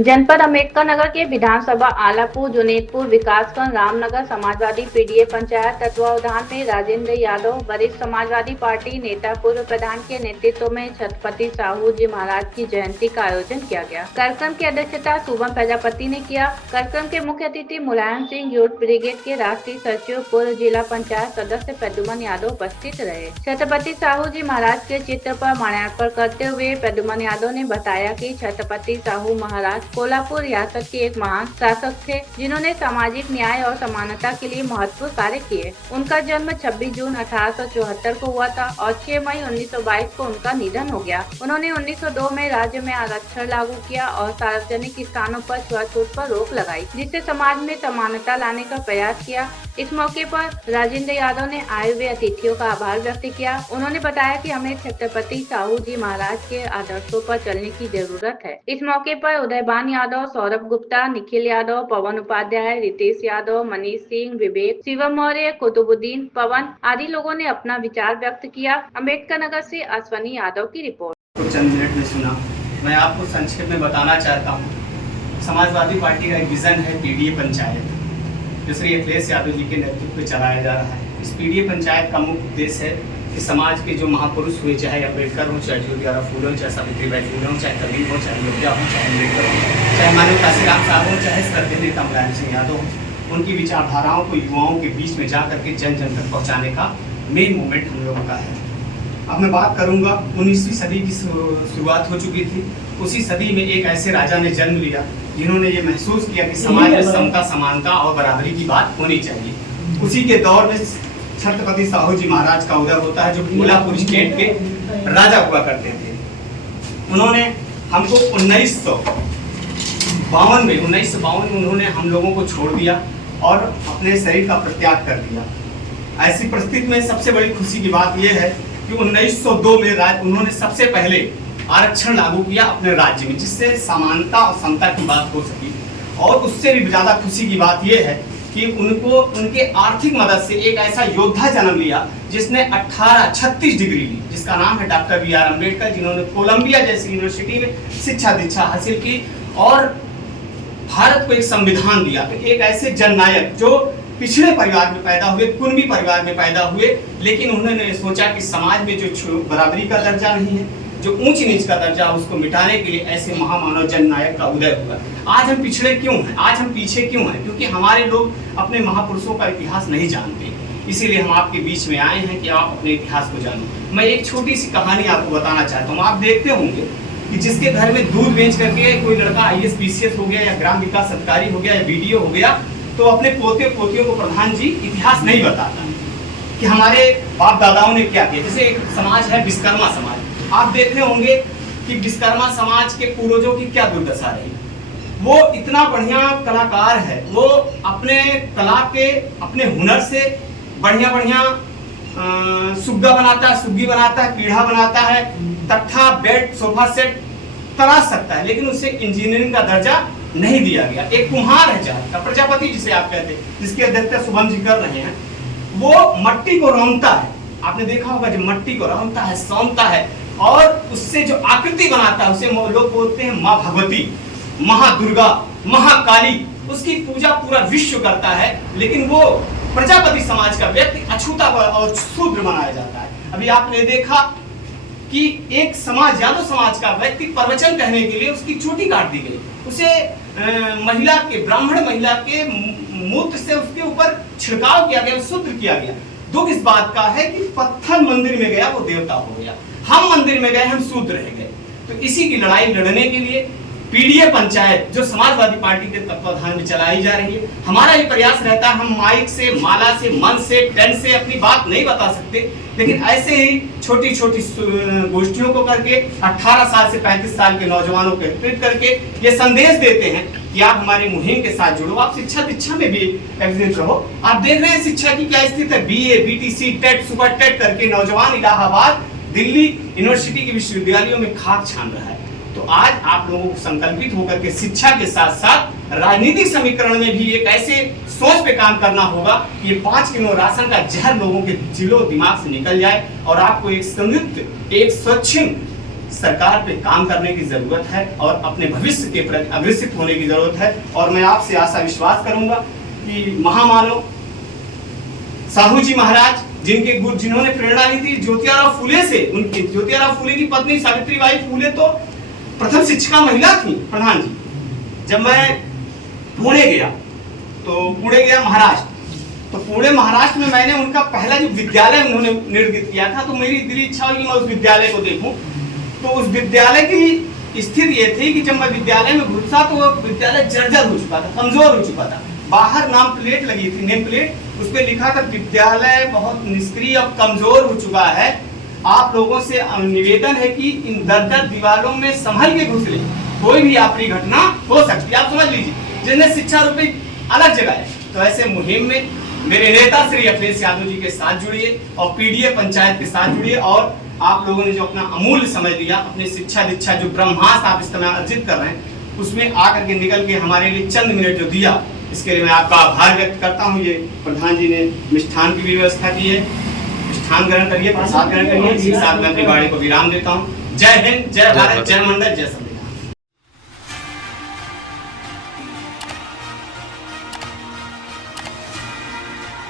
जनपद अम्बेडकर नगर के विधानसभा आलापुर जुनेदपुर विकासखंड रामनगर समाजवादी पीडीए पंचायत तत्वावधान में राजेंद्र यादव वरिष्ठ समाजवादी पार्टी नेता पूर्व प्रधान के नेतृत्व में छत्रपति साहू जी महाराज की जयंती का आयोजन किया गया। कार्यक्रम की अध्यक्षता शुभम प्रजापति ने किया। कार्यक्रम के मुख्य अतिथि मुलायम सिंह यूथ ब्रिगेड के राष्ट्रीय सचिव पूर्व जिला पंचायत सदस्य प्रद्युमन यादव उपस्थित रहे। छत्रपति साहू जी महाराज के चित्र पर माल्यार्पण करते हुए प्रद्युमन यादव ने बताया कि छत्रपति साहू महाराज कोल्हापुर रियासत के एक महान शासक थे, जिन्होंने सामाजिक न्याय और समानता के लिए महत्वपूर्ण कार्य किए। उनका जन्म 26 जून 1874 को हुआ था और 6 मई 1922 को उनका निधन हो गया। उन्होंने 1902 में राज्य में आरक्षण लागू किया और सार्वजनिक स्थानों पर छुआछूत पर रोक लगाई, जिससे समाज में समानता लाने का प्रयास किया। इस मौके पर राजेंद्र यादव ने आए हुए अतिथियों का आभार व्यक्त किया। उन्होंने बताया कि हमें छत्रपति साहू जी महाराज के आदर्शों पर चलने की जरूरत है। इस मौके पर उदयभान यादव, सौरभ गुप्ता, निखिल यादव, पवन उपाध्याय, रितेश यादव, मनीष सिंह, विवेक, शिवम मौर्य, कुतुबुद्दीन, पवन आदि लोगों ने अपना विचार व्यक्त किया। अम्बेडकर नगर से अश्वनी यादव की रिपोर्ट। कुछ चंद मिनट में सुना, मैं आपको संक्षेप में बताना चाहता हूँ। समाजवादी पार्टी का एक विजन है पीडीए पंचायत, जो श्री अखिलेश यादव जी के नेतृत्व में चलाया जा रहा है। इस पीडीए पंचायत का मुख्य उद्देश्य है कि समाज के जो महापुरुष हुए, चाहे अम्बेडकर हो, चाहे ज्योतिराव फूले हो, चाहे सावित्रीबाई फूले हो, चाहे कबीर हो, चाहे लोहिया हो, चाहे अम्बेडकर हो, चाहे मानव काशीराम साहब हो, चाहे श्रद्धेय नेता मुलायम सिंह यादव हो, उनकी विचारधाराओं को युवाओं के बीच में जा करके जन जन तक पहुँचाने का मेन मूवमेंट हम लोगों का है। अब मैं बात करूंगा, 19वीं सदी की शुरुआत हो चुकी थी। उसी सदी में एक ऐसे राजा ने जन्म लिया जिन्होंने ये महसूस किया कि समाज में समता, समानता और बराबरी की बात होनी चाहिए। उसी के दौर में छत्रपति साहू जी महाराज का उदय होता है, जो कोल्हापुर स्टेट के राजा हुआ करते थे। उन्होंने हमको 1952 में उन्होंने हम लोगों को छोड़ दिया और अपने शरीर का परित्याग कर दिया। ऐसी परिस्थिति में सबसे बड़ी खुशी की बात यह है कि 1902 में उन्होंने सबसे पहले आरक्षण लागू किया अपने राज्य में, जिससे समानता और समता की बात हो सकी। और उससे भी ज्यादा खुशी की बात यह है कि उनको उनके आर्थिक मदद से एक ऐसा योद्धा जन्म लिया जिसने 1836 डिग्री ली, जिसका नाम है डॉक्टर बी आर अम्बेडकर, जिन्होंने कोलंबिया जैसी यूनिवर्सिटी में शिक्षा दीक्षा हासिल की और भारत को एक संविधान दिया। तो एक ऐसे जननायक जो पिछड़े परिवार में पैदा हुए, कुनबी परिवार में पैदा हुए, लेकिन उन्होंने सोचा कि समाज में जो बराबरी का दर्जा नहीं है, जो ऊंच नीच का दर्जा, उसको मिटाने के लिए ऐसे महामानव जननायक का उदय हुआ। आज हम पिछड़े क्यों हैं, आज हम पीछे क्यों हैं? क्योंकि हमारे लोग अपने महापुरुषों का इतिहास नहीं जानते। इसीलिए हम आपके बीच में आए हैं कि आप अपने इतिहास को जानो। मैं एक छोटी सी कहानी आपको बताना चाहता हूँ। आप देखते होंगे कि जिसके घर में दूध बेच करके कोई लड़का IAS PCS हो गया या ग्राम विकास अधिकारी हो गया या BDO हो गया, तो अपने पोते पोतियों को प्रधान जी इतिहास नहीं बताता कि हमारे बाप दादाओं ने क्या किया। जैसे एक समाज है विश्वकर्मा समाज, आप देखते होंगे कि विश्वकर्मा समाज के पूर्वजों की क्या दुर्दशा रही। वो इतना बढ़िया कलाकार है, वो अपने कला के, अपने हुनर से बढ़िया बढ़िया सुग्गा बनाता है, सुग्गी बनाता है, पीढ़ा बनाता है, तख्ता, बेड, सोफा सेट तराश सकता है, लेकिन उसे इंजीनियरिंग का दर्जा नहीं दिया गया। एक कुम्हार है, चाहे प्रजापति जिसे आप कहते हैं, जिसकी अध्यक्षता शुभम जी कर रहे हैं, वो मट्टी को रौंदता है। आपने देखा होगा, जो मट्टी को रौंदता है, सौंदता है और उससे जो आकृति बनाता है, उसे लोग बोलते हैं माँ भगवती, महादुर्गा, महाकाली। उसकी पूजा पूरा विश्व करता है, लेकिन वो प्रजापति समाज का व्यक्ति अछूता और शूद्र बनाया जाता है। अभी आपने देखा कि एक समाज, यादव समाज का व्यक्ति प्रवचन कहने के लिए उसकी चोटी काट दी गई, उसे महिला के, ब्राह्मण महिला के मूत्र से उसके ऊपर छिड़काव किया गया, शूद्र किया गया। दुख इस बात का है कि पत्थर मंदिर में गया वो देवता हो गया, हम मंदिर में गए हम शूद्र रह गए। तो इसी की लड़ाई लड़ने के लिए पीडीए पंचायत जो समाजवादी पार्टी के तत्वाधान में चलाई जा रही है, हमारा ये प्रयास रहता है, हम माइक से, माला से, मन से, टेंट से अपनी बात नहीं बता सकते, लेकिन ऐसे ही छोटी छोटी गोष्ठियों को करके 18 साल से 35 साल के नौजवानों को एकत्रित करके ये संदेश देते हैं कि आप हमारी मुहिम के साथ जुड़ो, आप शिक्षा दीक्षा में भी एक्टिव रहो। आप देख रहे हैं शिक्षा की क्या स्थिति है, BA, BTC, TET, super TET करके नौजवान इलाहाबाद, दिल्ली यूनिवर्सिटी के विश्वविद्यालयों में खाक छान रहा है। तो आज आप लोगों को संकल्पित होकर के शिक्षा के साथ साथ राजनीतिक समीकरण में भी एक ऐसे सोच पे काम करना होगा कि ये 5 किलो राशन का जहर लोगों के दिलो दिमाग से निकल जाए और आपको एक संयुक्त, एक स्वच्छ सरकार पे काम करने की जरूरत है और अपने भविष्य के प्रति अग्रसित होने की जरूरत है। और मैं आपसे आशा विश्वास करूंगा कि महामानव साहू जी महाराज जिन्होंने प्रेरणा ली थी ज्योतिराव फूले से, उनकी ज्योतिराव फूले की पत्नी सावित्रीबाई फूले तो प्रथम शिक्षिका महिला थी प्रधान जी। जब मैं पुणे गया महाराष्ट्र, तो पुणे महाराष्ट्र में मैंने उनका पहला जो विद्यालय उन्होंने निर्मित किया था, तो मेरी दिली इच्छा हुई कि मैं उस विद्यालय को देखूं। तो उस विद्यालय की स्थिति ये थी कि जब मैं विद्यालय में घुसा तो वो विद्यालय जर्जर हो चुका था, कमजोर हो चुका था। बाहर नाम प्लेट लगी थी, नेम प्लेट, उस पर लिखा था विद्यालय बहुत निष्क्रिय और कमजोर हो चुका है, आप लोगों से निवेदन है कि इन दर दीवारों में संभल के घुस ले, कोई भी आपकी घटना हो सकती है। आप समझ लीजिए, जिन्हें शिक्षा रूपी अलग जगह है। तो ऐसे मुहिम में मेरे नेता श्री अखिलेश यादव जी के साथ जुड़िए और पीडीए पंचायत के साथ जुड़िए, और आप लोगों ने जो अपना अमूल्य समय दिया, अपनी शिक्षा दीक्षा जो ब्रह्मास्त्र आप इस समय अर्जित कर रहे हैं, उसमें आकर के निकल के हमारे लिए चंद मिनट जो दिया, इसके लिए मैं आपका आभार व्यक्त करता हूँ। ये प्रधान जी ने मिष्ठान की भी व्यवस्था की है, मिष्ठान ग्रहण करिए, प्रसाद ग्रहण करिए। इसी के साथ मैं अपनी वाणी को विराम देता हूँ। जय हिंद, जय भारत, जय मंडल, जय संविधान।